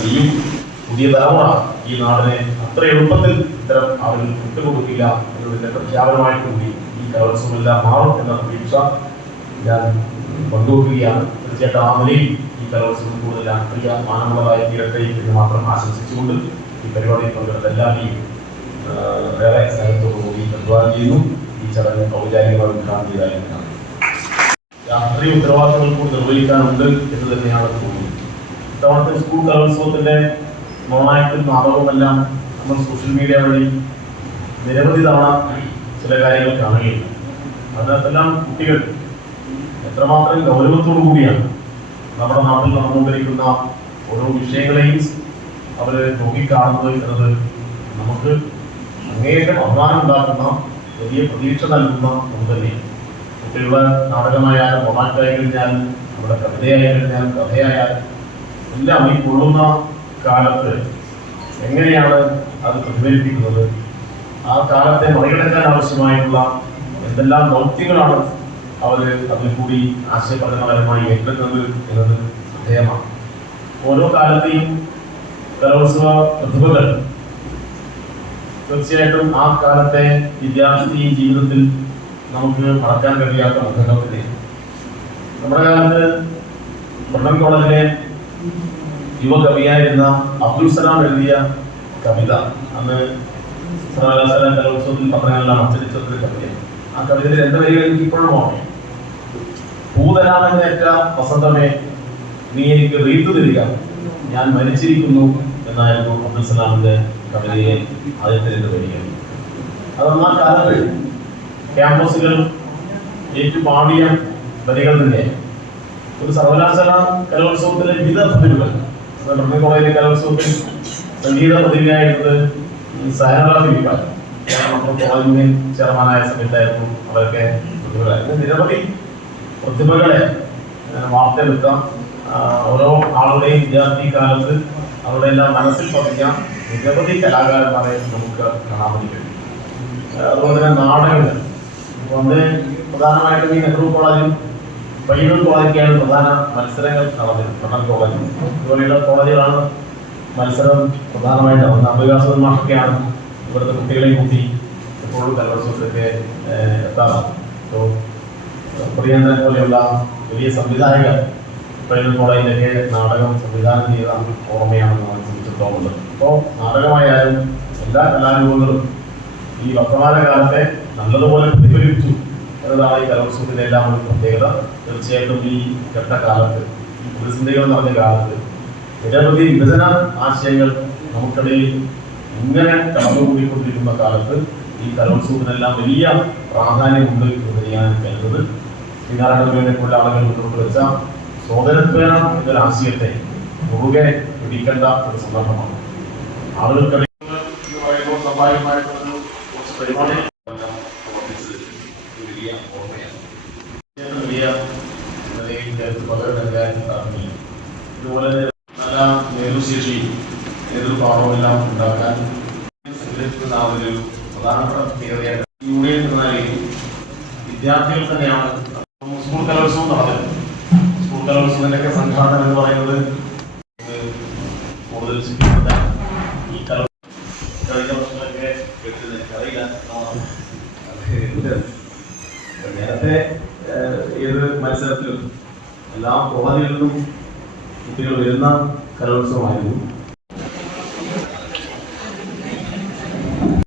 ചെയ്യും പുതിയ തലമുറ ഈ നാടിനെ അത്ര എളുപ്പത്തിൽ ഇത്തരം ആളുകൾ വിട്ടുകൊടുക്കില്ല എന്നതിന്റെ പ്രഖ്യാപനമായി കൂടി ഈ കലോത്സവമെല്ലാം മാറും എന്ന പ്രതീക്ഷ ഞാൻ പങ്കുവെക്കുകയാണ്. തീർച്ചയായിട്ടും ആ നിലയിൽ ഈ കലോത്സവം കൂടുതൽ രാഷ്ട്രീയ മാനമുള്ളതായി തീരട്ടെ എന്ന് മാത്രം ആശംസിച്ചുകൊണ്ട് ഈ പരിപാടിയിൽ പങ്കെടുത്ത എല്ലാവരെയും ആ, ഏറെ സ്നേഹത്തോടു കൂടി പ്രതിവാദം ചെയ്യുന്നു. ഈ ചടങ്ങ് ഔപചാരികമായി ഉദ്ഘാടനം ചെയ്തായി കാണുന്നു രാഷ്ട്രീയ ഉത്തരവാദിത്തങ്ങൾ കൂടി നിർവഹിക്കാനുണ്ട് എന്ന് തന്നെയാണ് തോന്നുന്നത്. ഇത്തവണത്തെ സ്കൂൾ കലോത്സവത്തിന്റെ മോണാക്ടും നാടകവുമെല്ലാം നമ്മൾ സോഷ്യൽ മീഡിയ വഴി നിരവധി തവണ ചില കാര്യങ്ങൾ കാണുകയുണ്ട് അതിനകത്തെല്ലാം കുട്ടികൾ എത്രമാത്രം ഗൗരവത്തോടു കൂടിയാണ് നമ്മുടെ നാട്ടിൽ നടന്നുകൊണ്ടിരിക്കുന്ന ഓരോ വിഷയങ്ങളെയും അവർ നോക്കിക്കാണുന്നത് എന്നത് നമുക്ക് അങ്ങേയറ്റം അഭിമാനം ഉണ്ടാക്കുന്ന വലിയ പ്രതീക്ഷ നൽകുന്ന ഒന്ന് തന്നെയാണ്. കുട്ടികളുടെ നാടകമായാലും റൊമാന്റായി നമ്മുടെ കവിതയായി കഴിഞ്ഞാലും കഥയായാലും എല്ലാം ഈ കൊള്ളുന്ന കാലത്ത് എങ്ങനെയാണ് അത് പ്രതിഫലിപ്പിക്കുന്നത്? ആ കാലത്തെ മറികടക്കാൻ ആവശ്യമായിട്ടുള്ള എന്തെല്ലാം ദൗത്യങ്ങളാണ് അവർ അതിൽ കൂടി ആശയപ്രകടനപരമായി ഏറ്റെടുക്കുന്നത് എന്നത് ശ്രദ്ധേയമാണ്. ഓരോ കാലത്തെയും കലോത്സവ പ്രതിഭകൾ തീർച്ചയായിട്ടും ആ കാലത്തെ വിദ്യാർത്ഥി ജീവിതത്തിൽ നമുക്ക് മറക്കാൻ കഴിയാത്ത തന്നെയാണ് നമ്മുടെ കാലത്ത് ബ്രണ്ണൻ കോളേജിലെ യുവകവിയായിരുന്ന അബ്ദുൽ സലാം എഴുതിയ കവിത. അന്ന് സർവകലാശാല കലോത്സവത്തിൽ പത്രങ്ങളെല്ലാം ഒരു കവിത. ആ കവിതയിൽ എന്റെ വരികൾ എനിക്ക് ഇപ്പോഴും ഓർമ്മ ഭൂതരാമെന്നേറ്റ വസന്തമേ നീ എനിക്ക് റീത്തു തരിക. ഞാൻ മരിച്ചിരിക്കുന്നു എന്നായിരുന്നു അബ്ദുൽ സലാമിന്റെ കവിതയെ ആദ്യത്തെ വരികൾ അതൊന്നാം കാലത്ത് ക്യാമ്പസുകൾ ഏറ്റുപാടിയ വരികൾ തന്നെ. ഒരു സർവകലാശാല കലോത്സവത്തിലെ വിവിധ പതിവുകൾ. ബ്രണ്ണൻ കോളേജിലെ കലോത്സവത്തിൽ സംഗീത പ്രതിഭയായിരുന്നത് സഹനറ നമ്മുടെ കോളേജിന്റെ ചെയർമാനായ സമയത്തായിരുന്നു അവരൊക്കെ നിരവധി പ്രതിഭകളെ വാർത്തെടുക്കാം ഓരോ ആളുടെയും വിദ്യാർത്ഥി കാലത്ത് അവരുടെ എല്ലാം മനസ്സിൽ പതിഞ്ഞ നിരവധി കലാകാരന്മാരെ നമുക്ക് കാണാൻ വേണ്ടി കഴിയും അതുപോലെ തന്നെ നാടകങ്ങൾ. അന്ന് പ്രധാനമായിട്ടും ഈ നെഹ്റു കോളേജും പയ്യന്നൂർ കോളേജൊക്കെയാണ് പ്രധാന മത്സരങ്ങൾ നടന്നത്. കണ്ണൻ കോളേജ്. ഇതുപോലെയുള്ള കോളേജുകളാണ് മത്സരം പ്രധാനമായിട്ട് നടന്നത്. അംബികാസ് മാഷൊക്കെയാണ് ഇവിടുത്തെ കുട്ടികളെ കൂട്ടി എപ്പോഴും കലോത്സവത്തിലൊക്കെ എത്താറുണ്ട് അപ്പോൾ പ്രിയന്ദ്രൻ പോലെയുള്ള വലിയ സംവിധായകർ പയ്യന്നൂർ കോളേജിലൊക്കെ നാടകം സംവിധാനം ചെയ്ത ഓർമ്മയാണ് ഉള്ളത് അപ്പോൾ നാടകമായാലും എല്ലാ കലാരൂപങ്ങളും ഈ വർത്തമാന കാലത്തെ നല്ലതുപോലെ പ്രതിഫലിച്ചു എന്നതാണ് ഈ കലോത്സവത്തിന്റെ എല്ലാം ഒരു പ്രത്യേകത. തീർച്ചയായിട്ടും ഈ ഘട്ടകാലത്ത് ഈ പ്രതിസന്ധികൾ നിറഞ്ഞ കാലത്ത് നിരവധി വിഭജന ആശയങ്ങൾ നമുക്കിടയിൽ ഇങ്ങനെ കടന്നുകൂടിക്കൊണ്ടിരിക്കുന്ന കാലത്ത് ഈ കലോത്സവത്തിനെല്ലാം വലിയ പ്രാധാന്യമുണ്ട് എന്ന് ഞാൻ കരുതുന്നത് ശ്രീനാരായണ പോലുള്ള ആളുകൾ മുന്നോട്ട് വെച്ച സ്വാതന്ത്ര്യം എന്നൊരു ആശയത്തെ മുറുകെ പിടിക്കേണ്ട ഒരു സന്ദർഭമാണ്. ആളുകൾക്കിടയിൽ പറയുമ്പോൾ സ്വാഭാവികമായിട്ടുള്ളൊരു കുറച്ച് പരിപാടി. ഓഫീസ് വലിയ ഓർമ്മയാണ് വലിയ നിലയിൽ കരുത്ത് പകരം നൽകാൻ സാധിക്കില്ല ഇതുപോലെ നല്ല നേതൃശേഷി നേതൃഭാവവും എല്ലാം ഉണ്ടാക്കാൻ സംഘടിപ്പിക്കുന്ന ആ ഒരു പ്രധാനപ്പെട്ട പ്രത്യേകതയായിട്ട് ഈ യൂണിയൻ എന്ന നിലയിൽ വിദ്യാർത്ഥികൾ തന്നെയാണ്. സ്കൂൾ കലോത്സവം നടന്നത് സ്കൂൾ കലോത്സവത്തിന്റെയൊക്കെ സംഘാടനം എന്ന് പറയുന്നത് കൂടുതൽ അറിയില്ല. എനിക്കറിയില്ല നേരത്തെ ഏത് മത്സരത്തിലും എല്ലാ കോളേജുകളിലും കുട്ടികൾ വരുന്ന കലോത്സവമായിരുന്നു.